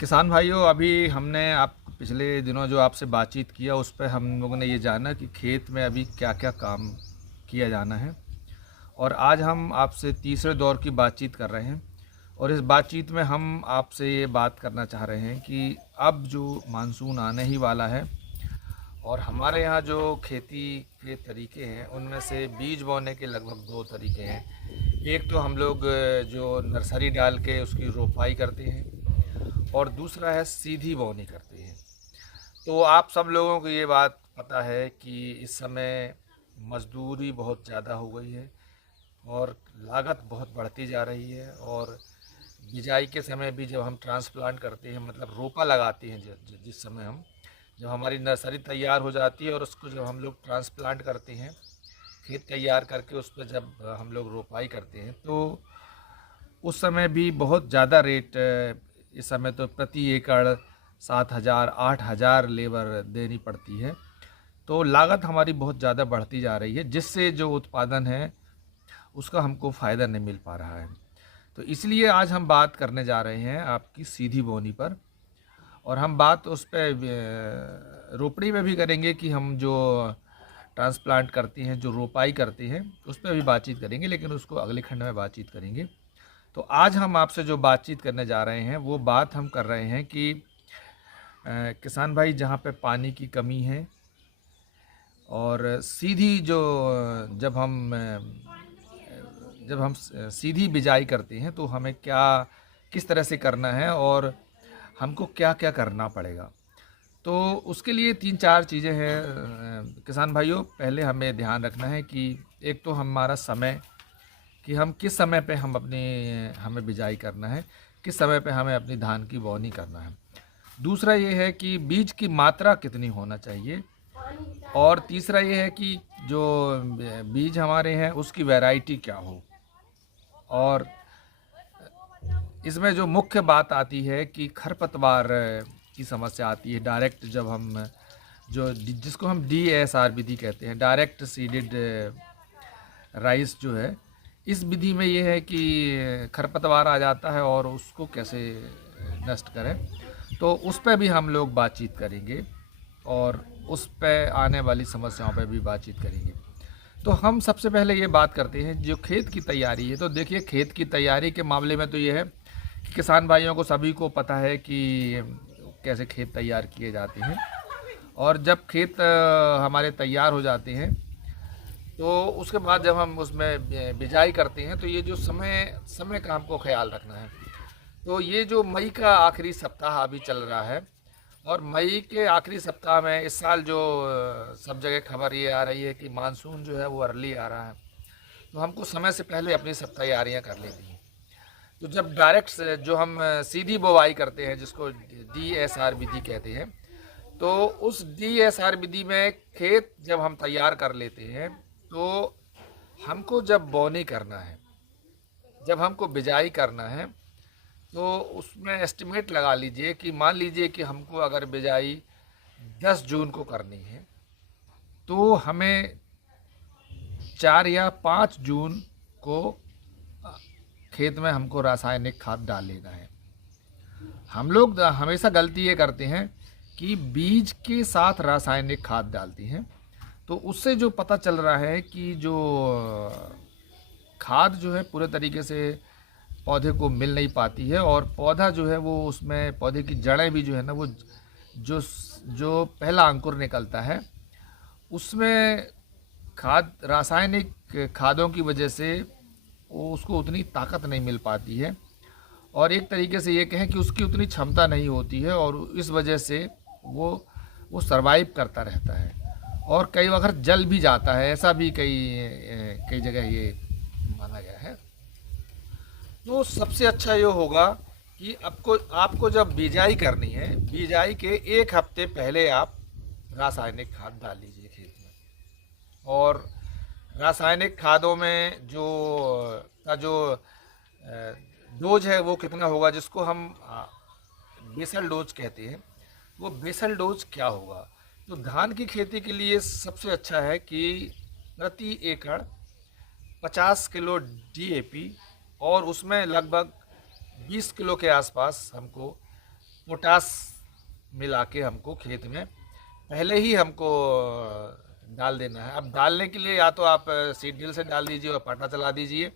किसान भाइयों, अभी हमने आप पिछले दिनों जो आपसे बातचीत किया उस पे हम लोगों ने ये जाना कि खेत में अभी क्या क्या काम किया जाना है। और आज हम आपसे तीसरे दौर की बातचीत कर रहे हैं। और इस बातचीत में हम आपसे ये बात करना चाह रहे हैं कि अब जो मानसून आने ही वाला है और हमारे यहाँ जो खेती के तरीके हैं उनमें से बीज बोने के लगभग दो तरीके हैं। एक तो हम लोग जो नर्सरी डाल के उसकी रोपाई करते हैं और दूसरा है सीधी बोनी करते हैं। तो आप सब लोगों को ये बात पता है कि इस समय मजदूरी बहुत ज़्यादा हो गई है और लागत बहुत बढ़ती जा रही है। और बिजाई के समय भी जब हम ट्रांसप्लांट करते हैं, मतलब रोपा लगाते हैं, जिस समय हम जब हमारी नर्सरी तैयार हो जाती है और उसको जब हम लोग ट्रांसप्लांट करते हैं, खेत तैयार करके उस पर जब हम लोग रोपाई करते हैं, तो उस समय भी बहुत ज़्यादा रेट, इस समय तो प्रति एकड़ 7,000 8,000 लेबर देनी पड़ती है। तो लागत हमारी बहुत ज़्यादा बढ़ती जा रही है, जिससे जो उत्पादन है उसका हमको फ़ायदा नहीं मिल पा रहा है। तो इसलिए आज हम बात करने जा रहे हैं आपकी सीधी बोनी पर। और हम बात उस पर रोपड़ी में भी करेंगे कि हम जो ट्रांसप्लांट करते हैं, जो रोपाई करते हैं, उस पर भी बातचीत करेंगे, लेकिन उसको अगले खंड में बातचीत करेंगे। तो आज हम आपसे जो बातचीत करने जा रहे हैं वो बात हम कर रहे हैं कि किसान भाई, जहाँ पे पानी की कमी है और सीधी जो जब हम सीधी बिजाई करते हैं तो हमें क्या किस तरह से करना है और हमको क्या क्या करना पड़ेगा। तो उसके लिए तीन चार चीज़ें हैं किसान भाइयों। पहले हमें ध्यान रखना है कि एक तो हमारा समय, कि हम किस समय पे हमें बिजाई करना है, किस समय पे हमें अपनी धान की बोनी करना है। दूसरा ये है कि बीज की मात्रा कितनी होना चाहिए। और तीसरा ये है कि जो बीज हमारे हैं उसकी वैरायटी क्या हो। और इसमें जो मुख्य बात आती है कि खरपतवार की समस्या आती है। डायरेक्ट जब हम जिसको हम DSR विधि कहते हैं, डायरेक्ट सीडेड राइस जो है, इस विधि में ये है कि खरपतवार आ जाता है और उसको कैसे नष्ट करें। तो उस पर भी हम लोग बातचीत करेंगे और उस पर आने वाली समस्याओं पर भी बातचीत करेंगे। तो हम सबसे पहले ये बात करते हैं जो खेत की तैयारी है। तो देखिए, खेत की तैयारी के मामले में तो ये है कि किसान भाइयों को सभी को पता है कि कैसे खेत तैयार किए जाते हैं। और जब खेत हमारे तैयार हो जाते हैं तो उसके बाद जब हम उसमें बिजाई करते हैं तो ये जो समय का हमको ख्याल रखना है। तो ये जो मई का आखिरी सप्ताह अभी चल रहा है और मई के आखिरी सप्ताह में इस साल जो सब जगह खबर ये आ रही है कि मानसून जो है वो अर्ली आ रहा है। तो हमको समय से पहले अपनी सब तैयारियां कर लेनी हैं। तो जब डायरेक्ट जो हम सीधी बुवाई करते हैं, जिसको DSR विधि कहते हैं, तो उस DSR विधि में खेत जब हम तैयार कर लेते हैं तो हमको जब बोनी करना है, जब हमको बिजाई करना है, तो उसमें एस्टिमेट लगा लीजिए कि मान लीजिए कि हमको अगर बिजाई 10 जून को करनी है तो हमें 4 या 5 जून को खेत में हमको रासायनिक खाद डाल लेना है। हम लोग हमेशा गलती ये करते हैं कि बीज के साथ रासायनिक खाद डालती हैं। तो उससे जो पता चल रहा है कि जो खाद जो है पूरे तरीके से पौधे को मिल नहीं पाती है और पौधा जो है वो, उसमें पौधे की जड़ें भी जो है ना, वो जो जो पहला अंकुर निकलता है उसमें रासायनिक खादों की वजह से वो उसको उतनी ताकत नहीं मिल पाती है। और एक तरीके से ये कहें कि उसकी उतनी क्षमता नहीं होती है और इस वजह से वो सरवाइव करता रहता है और कई वक्त जल भी जाता है। ऐसा भी कई कई जगह ये माना गया है। तो सबसे अच्छा ये होगा कि आपको जब बिजाई करनी है, बिजाई के 1 हफ्ते पहले आप रासायनिक खाद डाल लीजिए खेत में। और रासायनिक खादों में जो डोज है वो कितना होगा, जिसको हम बेसल डोज कहते हैं, वो बेसल डोज क्या होगा। तो धान की खेती के लिए सबसे अच्छा है कि प्रति एकड़ 50 किलो DAP और उसमें लगभग 20 किलो के आसपास हमको पोटास मिला के हमको खेत में पहले ही हमको डाल देना है। अब डालने के लिए या तो आप सीड ड्रिल से डाल दीजिए और पाटा चला दीजिए,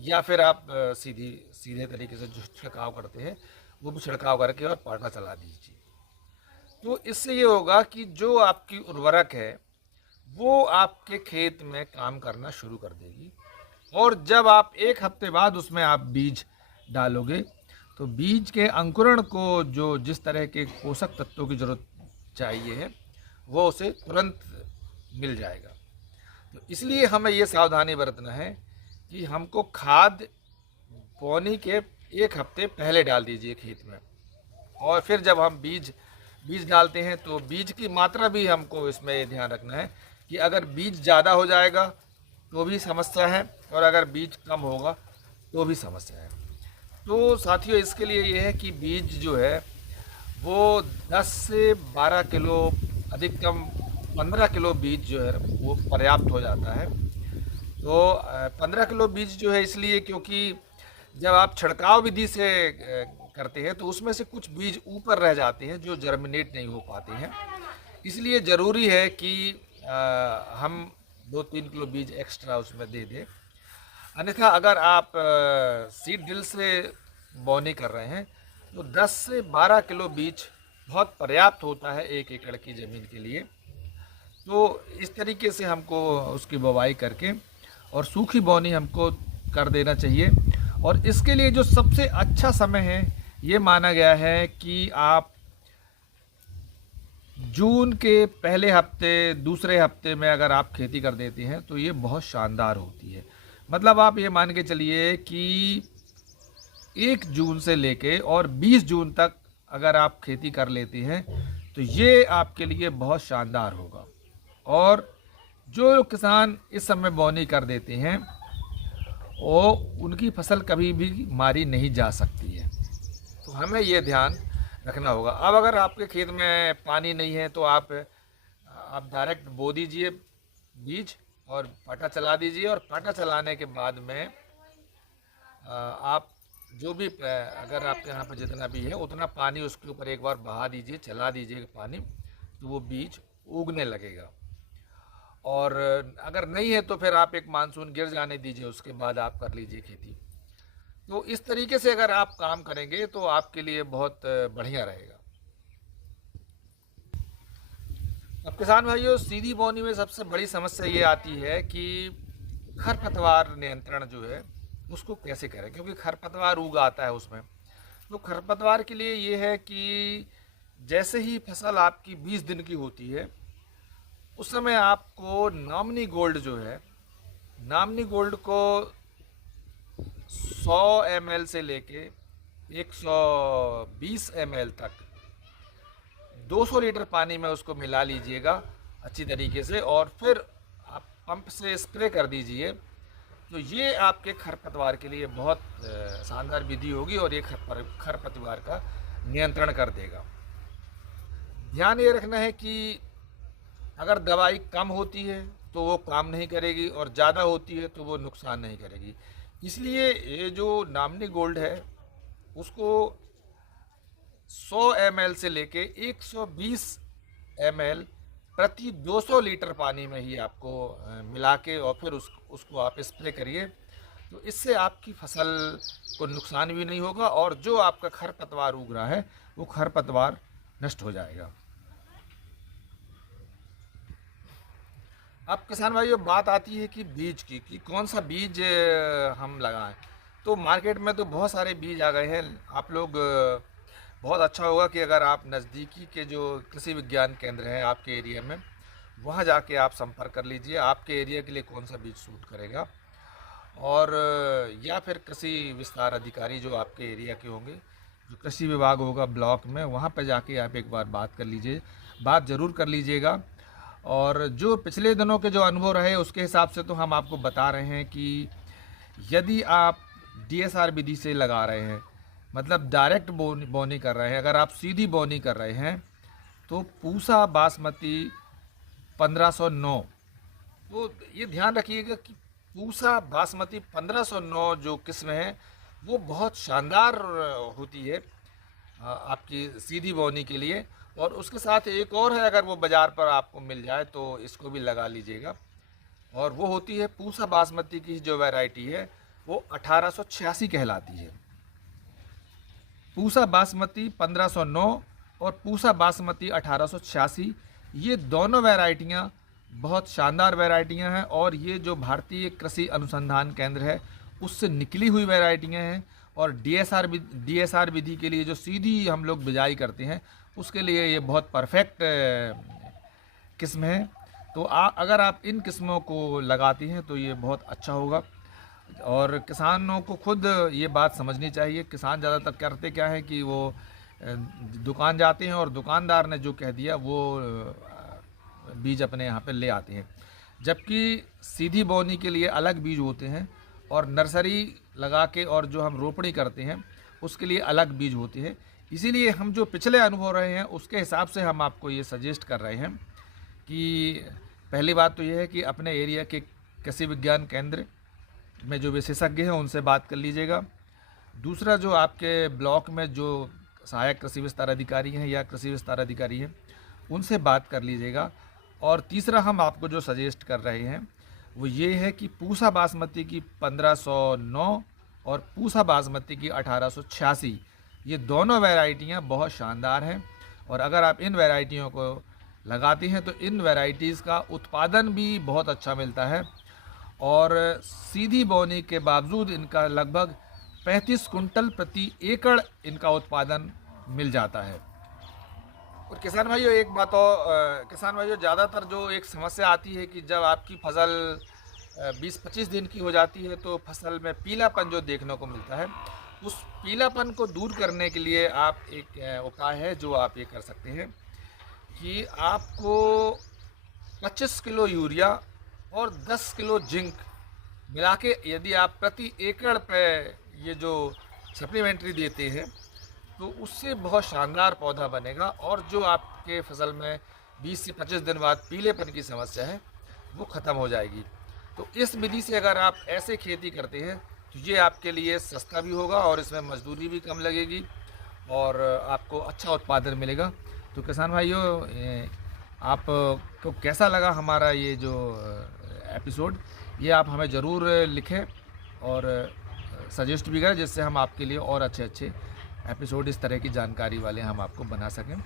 या फिर आप सीधे तरीके से जो छिड़काव करते हैं वो भी छिड़काव करके और पाटा चला दीजिए। तो इससे ये होगा कि जो आपकी उर्वरक है वो आपके खेत में काम करना शुरू कर देगी, और जब आप एक हफ्ते बाद उसमें आप बीज डालोगे तो बीज के अंकुरण को जो जिस तरह के पोषक तत्वों की ज़रूरत चाहिए है वो उसे तुरंत मिल जाएगा। तो इसलिए हमें ये सावधानी बरतना है कि हमको खाद बोने के एक हफ्ते पहले डाल दीजिए खेत में, और फिर जब हम बीज डालते हैं तो बीज की मात्रा भी हमको इसमें ध्यान रखना है कि अगर बीज ज़्यादा हो जाएगा तो भी समस्या है, और अगर बीज कम होगा तो भी समस्या है। तो साथियों, इसके लिए ये है कि बीज जो है वो 10 से 12 किलो, अधिकतम 15 किलो बीज जो है वो पर्याप्त हो जाता है। तो 15 किलो बीज जो है इसलिए क्योंकि जब आप छिड़काव विधि से करते हैं तो उसमें से कुछ बीज ऊपर रह जाते हैं जो जर्मिनेट नहीं हो पाते हैं। इसलिए ज़रूरी है कि हम 2-3 किलो बीज एक्स्ट्रा उसमें दे दें। अन्यथा अगर आप सीड ड्रिल से बोनी कर रहे हैं तो 10 से 12 किलो बीज बहुत पर्याप्त होता है 1 एकड़ की ज़मीन के लिए। तो इस तरीके से हमको उसकी बुवाई करके और सूखी बोनी हमको कर देना चाहिए। और इसके लिए जो सबसे अच्छा समय है ये माना गया है कि आप जून के पहले हफ्ते, दूसरे हफ्ते में अगर आप खेती कर देते हैं तो ये बहुत शानदार होती है। मतलब आप ये मान के चलिए कि 1 जून से लेके और 20 जून तक अगर आप खेती कर लेते हैं तो ये आपके लिए बहुत शानदार होगा। और जो किसान इस समय बोनी कर देते हैं वो उनकी फसल कभी भी मारी नहीं जा सकती है। तो हमें ये ध्यान रखना होगा। अब अगर आपके खेत में पानी नहीं है तो आप डायरेक्ट बो दीजिए बीज और पाटा चला दीजिए, और पाटा चलाने के बाद में आप जो भी अगर आपके यहाँ पर जितना भी है उतना पानी उसके ऊपर एक बार बहा दीजिए, चला दीजिए पानी, तो वो बीज उगने लगेगा। और अगर नहीं है तो फिर आप एक मानसून गिर जाने दीजिए, उसके बाद आप कर लीजिए खेती। तो इस तरीके से अगर आप काम करेंगे तो आपके लिए बहुत बढ़िया रहेगा। अब किसान भाइयों, सीधी बोनी में सबसे बड़ी समस्या ये आती है कि खरपतवार नियंत्रण जो है उसको कैसे करें, क्योंकि खरपतवार उग आता है उसमें। तो खरपतवार के लिए ये है कि जैसे ही फसल आपकी 20 दिन की होती है उस समय आपको नामनी गोल्ड जो है, नामनी गोल्ड को 100 ml से लेके 120 ml तक 200 लीटर पानी में उसको मिला लीजिएगा अच्छी तरीके से, और फिर आप पंप से स्प्रे कर दीजिए। तो ये आपके खरपतवार के लिए बहुत शानदार विधि होगी और ये खरपतवार का नियंत्रण कर देगा। ध्यान ये रखना है कि अगर दवाई कम होती है तो वो काम नहीं करेगी, और ज़्यादा होती है तो वो नुकसान नहीं करेगी। इसलिए ये जो नामनी गोल्ड है उसको 100 ml से लेके 120 ml प्रति 200 लीटर पानी में ही आपको मिला के और फिर उसको आप स्प्रे करिए। तो इससे आपकी फसल को नुकसान भी नहीं होगा, और जो आपका खरपतवार उग रहा है वो खरपतवार नष्ट हो जाएगा। अब किसान भाइयों, बात आती है कि बीज की, कि कौन सा बीज हम लगाएं। तो मार्केट में तो बहुत सारे बीज आ गए हैं। आप लोग बहुत अच्छा होगा कि अगर आप नज़दीकी के जो कृषि विज्ञान केंद्र हैं आपके एरिया में, वहाँ जाके आप संपर्क कर लीजिए आपके एरिया के लिए कौन सा बीज सूट करेगा। और या फिर कृषि विस्तार अधिकारी जो आपके एरिया के होंगे, जो कृषि विभाग होगा ब्लॉक में, वहाँ पर जाके आप एक बार बात कर लीजिए, बात ज़रूर कर लीजिएगा। और जो पिछले दिनों के जो अनुभव रहे उसके हिसाब से तो हम आपको बता रहे हैं कि यदि आप DSR विधि से लगा रहे हैं, मतलब डायरेक्ट बोनी कर रहे हैं, अगर आप सीधी बोनी कर रहे हैं तो पूसा बासमती 1509, तो ये ध्यान रखिएगा कि पूसा बासमती 1509 जो किस्म है वो बहुत शानदार होती है। आपकी सीधी बोनी के लिए। और उसके साथ एक और है, अगर वो बाज़ार पर आपको मिल जाए तो इसको भी लगा लीजिएगा। और वो होती है पूसा बासमती की जो वैरायटी है, वो 1886 कहलाती है। पूसा बासमती 1509 और पूसा बासमती 1886, ये दोनों वैरायटियाँ बहुत शानदार वैरायटियाँ हैं। और ये जो भारतीय कृषि अनुसंधान केंद्र है उससे निकली हुई वैरायटियाँ हैं। और डीएसआर विधि के लिए जो सीधी हम लोग बिजाई करते हैं उसके लिए ये बहुत परफेक्ट किस्म है। तो अगर आप इन किस्मों को लगाती हैं तो ये बहुत अच्छा होगा। और किसानों को खुद ये बात समझनी चाहिए। किसान ज़्यादातर करते क्या है कि वो दुकान जाते हैं और दुकानदार ने जो कह दिया वो बीज अपने यहाँ पे ले आते हैं, जबकि सीधी बोनी के लिए अलग बीज होते हैं और नर्सरी लगा के और जो हम रोपणी करते हैं उसके लिए अलग बीज होते हैं। इसीलिए हम जो पिछले अनुभव रहे हैं उसके हिसाब से हम आपको ये सजेस्ट कर रहे हैं कि पहली बात तो ये है कि अपने एरिया के कृषि विज्ञान केंद्र में जो विशेषज्ञ हैं उनसे बात कर लीजिएगा। दूसरा, जो आपके ब्लॉक में जो सहायक कृषि विस्तार अधिकारी हैं या कृषि विस्तार अधिकारी हैं उनसे बात कर लीजिएगा। और तीसरा, हम आपको जो सजेस्ट कर रहे हैं वो ये है कि पूसा बासमती की 1509 और पूसा बासमती की 1886, ये दोनों वैरायटियाँ बहुत शानदार हैं। और अगर आप इन वैरायटियों को लगाती हैं तो इन वैरायटीज़ का उत्पादन भी बहुत अच्छा मिलता है। और सीधी बोनी के बावजूद इनका लगभग 35 कुंटल प्रति एकड़ इनका उत्पादन मिल जाता है। और किसान भाइयों, एक बात और, किसान भाइयों, ज़्यादातर जो एक समस्या आती है कि जब आपकी फसल 20-25 दिन की हो जाती है तो फसल में पीलापन जो देखने को मिलता है, उस पीलापन को दूर करने के लिए आप एक उपाय है जो आप ये कर सकते हैं कि आपको 25 किलो यूरिया और 10 किलो जिंक मिला के यदि आप प्रति एकड़ पे ये जो सप्लीमेंट्री देते हैं तो उससे बहुत शानदार पौधा बनेगा। और जो आपके फसल में 20 से 25 दिन बाद पीलेपन की समस्या है वो ख़त्म हो जाएगी। तो इस विधि से अगर आप ऐसे खेती करते हैं तो ये आपके लिए सस्ता भी होगा और इसमें मजदूरी भी कम लगेगी और आपको अच्छा उत्पादन मिलेगा। तो किसान भाइयों, आपको कैसा लगा हमारा ये जो एपिसोड, ये आप हमें ज़रूर लिखें और सजेस्ट भी करें, जिससे हम आपके लिए और अच्छे अच्छे एपिसोड इस तरह की जानकारी वाले हम आपको बना सकें।